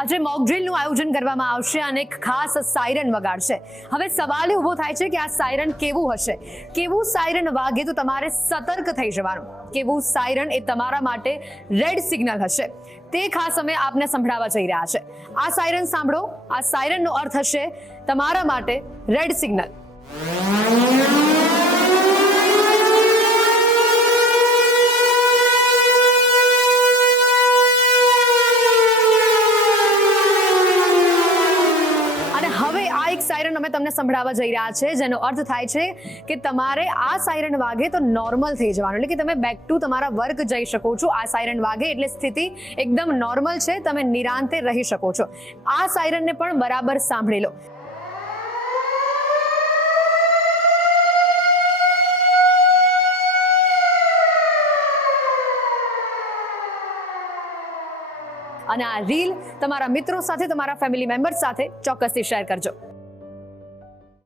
આજે મોક ડ્રીલનું આયોજન કરવામાં આવશે અને એક ખાસ સાયરન વગાડશે. હવે સવાલ ઊભો થાય છે કે આ સાયરન કેવું હશે? કેવું સાયરન વાગે તો તમારે સતર્ક થઈ જવાનું. કેવું સાયરન એ તમારા માટે રેડ સિગ્નલ હશે તે ખાસ અમે આપને સંભળાવવા જઈ રહ્યા છે. આ સાયરન સાંભળો. આ સાયરનનો અર્થ હશે તમારા માટે રેડ સિગ્નલ. સાયરન અમે તમને સંભળાવવા જઈ રહ્યા છે જેનો અર્થ થાય છે કે તમારે આ સાયરન વાગે તો નોર્મલ થઈ જવાનું, એટલે કે તમે બેક ટુ તમારા વર્ક જઈ શકો છો. આ સાયરન વાગે એટલે સ્થિતિ એકદમ નોર્મલ છે, તમે નિરાંતે રહી શકો છો. આ સાયરનને પણ બરાબર સાંભળી લો. અને આ રીલ તમારા મિત્રો સાથે, તમારા ફેમિલી મેમ્બર્સ સાથે ચોક્કસથી શેર કરજો.